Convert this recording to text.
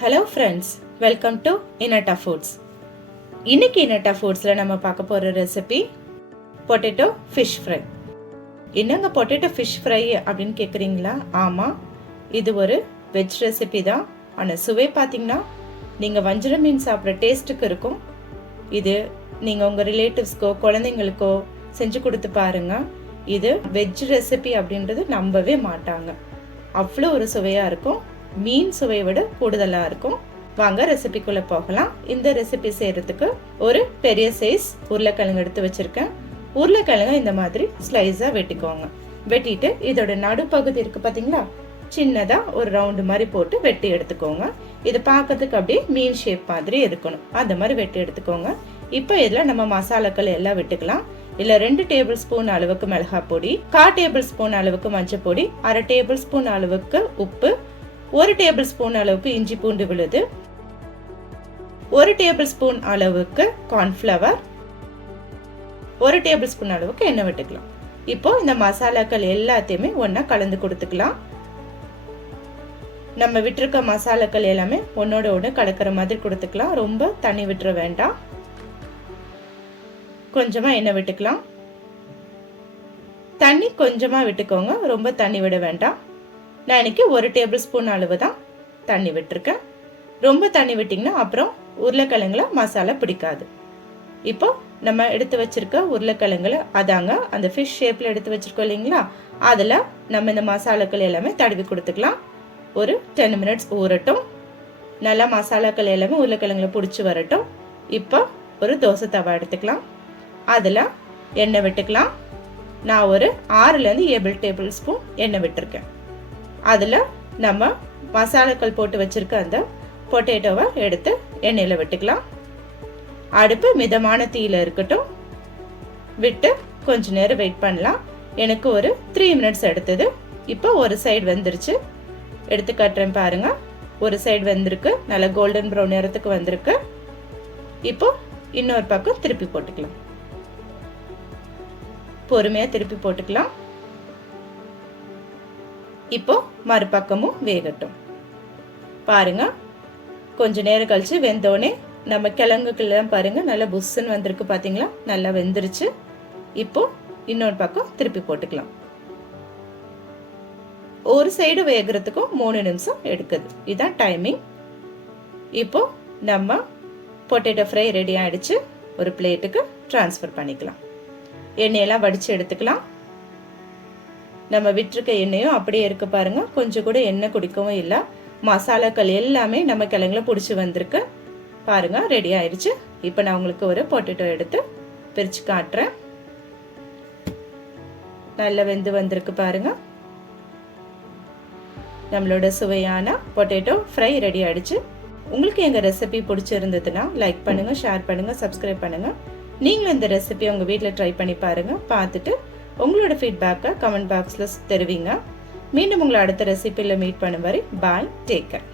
Hello friends, welcome to Inatta foods. இன்னைக்கு இனட்டா ஃபுட்ஸில் நம்ம பார்க்க போகிற ரெசிபி பொட்டேட்டோ ஃபிஷ் ஃப்ரை. என்னங்க பொட்டேட்டோ ஃபிஷ் ஃப்ரை அப்படின்னு கேட்குறீங்களா? ஆமாம், இது ஒரு வெஜ் ரெசிபி தான். ஆனால் சுவை பார்த்தீங்கன்னா நீங்கள் வஞ்சர மீன் சாப்பிட்ற டேஸ்ட்டுக்கு இருக்கும். இது நீங்கள் உங்கள் ரிலேட்டிவ்ஸ்க்கோ குழந்தைங்களுக்கோ செஞ்சு கொடுத்து பாருங்கள். இது வெஜ் ரெசிபி அப்படின்றது நம்பவே மாட்டாங்க. அவ்வளோ ஒரு சுவையாக இருக்கும். மீன் சுவையை விட கூடுதலாக இருக்கும். வாங்க ரெசிபிக்குள்ளே போகலாம். இந்த ரெசிபி செய்கிறதுக்கு ஒரு பெரிய சைஸ் உருளைக்கிழங்கு எடுத்து வச்சுருக்கேன். உருளைக்கிழங்கு இந்த மாதிரி ஸ்லைஸாக வெட்டிக்கோங்க. வெட்டிட்டு இதோட நடுப்பகுதி இருக்குது பார்த்தீங்களா, சின்னதாக ஒரு ரவுண்டு மாதிரி போட்டு வெட்டி எடுத்துக்கோங்க. இது பார்க்கறதுக்கு அப்படியே மீன் ஷேப் மாதிரி இருக்கணும். அந்த மாதிரி வெட்டி எடுத்துக்கோங்க. இப்போ இதில் நம்ம மசாலாக்கள் எல்லாம் விட்டுக்கலாம். இல்லை 2 டேபிள் ஸ்பூன் அளவுக்கு மிளகாய் பொடி, 1/4 டேபிள் ஸ்பூன் அளவுக்கு மஞ்சள் பொடி, 1/2 டேபிள் ஸ்பூன் அளவுக்கு உப்பு, 1 டேபிள் ஸ்பூன் அளவுக்கு இஞ்சி பூண்டு விழுது, 1 டேபிள் ஸ்பூன் அளவுக்கு கார்ன்ஃப்ளவர், 1 டேபிள் ஸ்பூன் அளவுக்கு எண்ணெய் விட்டுக்கலாம். இப்போ இந்த மசாலாக்கள் எல்லாத்தையுமே ஒன்றா கலந்து கொடுத்துக்கலாம். நம்ம விட்டுருக்க மசாலாக்கள் எல்லாமே ஒன்னோட ஒன்று கலக்கிற மாதிரி கொடுத்துக்கலாம். ரொம்ப தண்ணி விட்டுற வேண்டாம். கொஞ்சமாக எண்ணெய் விட்டுக்கலாம். தண்ணி கொஞ்சமாக விட்டுக்கோங்க, ரொம்ப தண்ணி விட வேண்டாம். நான் இன்னைக்கு 1 டேபிள் ஸ்பூன் அளவு தான் தண்ணி விட்டுருக்கேன். ரொம்ப தண்ணி விட்டிங்கன்னா அப்புறம் உருளைக்கிழங்குல மசாலா பிடிக்காது. இப்போ நம்ம எடுத்து வச்சிருக்க உருளைக்கிழங்குல அதாங்க அந்த ஃபிஷ் ஷேப்பில் எடுத்து வச்சிருக்கோம் இல்லைங்களா, அதில் நம்ம இந்த மசாலாக்கள் எல்லாமே தடவி கொடுத்துக்கலாம். ஒரு 10 மினிட்ஸ் ஊறட்டும். நல்லா மசாலாக்கள் எல்லாமே உருளைக்கிழங்குல பிடிச்சி வரட்டும். இப்போ ஒரு தோசை தவா எடுத்துக்கலாம். அதில் எண்ணெய் விட்டுக்கலாம். நான் ஒரு 6லேருந்து 7 டேபிள் ஸ்பூன் எண்ணெய் விட்டுருக்கேன். அதில் நம்ம மசாலாக்கள் போட்டு வச்சிருக்க அந்த பொட்டேட்டோவை எடுத்து எண்ணெயில் விட்டுக்கலாம். அடுப்பு மிதமான தீயில இருக்கட்டும். விட்டு கொஞ்ச நேரம் வெயிட் பண்ணலாம். எனக்கு ஒரு 3 மினிட்ஸ் எடுத்தது. இப்போ ஒரு சைடு வெந்துருச்சு. எடுத்து கட்டுறேன் பாருங்க. ஒரு சைடு வெந்திருக்கு, நல்ல கோல்டன் ப்ரௌன் நிறத்துக்கு வந்திருக்கு. இப்போ இன்னொரு பக்கம் திருப்பி போட்டுக்கலாம். பொறுமையாக திருப்பி போட்டுக்கலாம். இப்போ மறுபக்கமும் வேகட்டும். பாருங்க, கொஞ்ச நேரம் கழிச்சு வெந்தோடனே நம்ம கிழங்குக்கெல்லாம் பாருங்க நல்லா புஷ்ஷுன்னு வந்திருக்கு பார்த்தீங்களா, நல்லா வெந்துருச்சு. இப்போ இன்னொரு பக்கம் திருப்பி போட்டுக்கலாம். ஒரு சைடு வேகிறதுக்கும் 3 நிமிஷம் எடுக்குது. இதுதான் டைமிங். இப்போ நம்ம பொட்டேட்டோ ஃப்ரை ரெடி ஆயிடுச்சு. ஒரு பிளேட்டுக்கு டிரான்ஸ்ஃபர் பண்ணிக்கலாம். எண்ணெயெல்லாம் வடித்து எடுத்துக்கலாம். நம்ம விட்டுருக்க எண்ணெயும் அப்படியே இருக்கு பாருங்க. கொஞ்சம் கூட எண்ணெய் குடிக்கவும் இல்லை. மசாலாக்கள் எல்லாமே நம்ம கிழங்குல பிடிச்சி வந்திருக்கு பாருங்க. ரெடி ஆயிடுச்சு. இப்போ நான் உங்களுக்கு ஒரு பொட்டேட்டோ எடுத்து பிரித்து காட்டுறேன். நல்லா வெந்து வந்திருக்கு பாருங்க. நம்மளோட சுவையான பொட்டேட்டோ ஃப்ரை ரெடி ஆயிடுச்சு. உங்களுக்கு எங்கள் ரெசிபி பிடிச்சிருந்ததுன்னா லைக் பண்ணுங்க, ஷேர் பண்ணுங்க, சப்ஸ்கிரைப் பண்ணுங்க. நீங்களும் இந்த ரெசிபி உங்கள் வீட்டில் ட்ரை பண்ணி பாருங்க. பார்த்துட்டு உங்களோட ஃபீட்பேக்கை கமெண்ட் பாக்ஸில் தெரிவிங்க. மீண்டும் உங்களை அடுத்த ரெசிபியில் மீட் பண்ணும் வரை பாய், டேக் கேர்.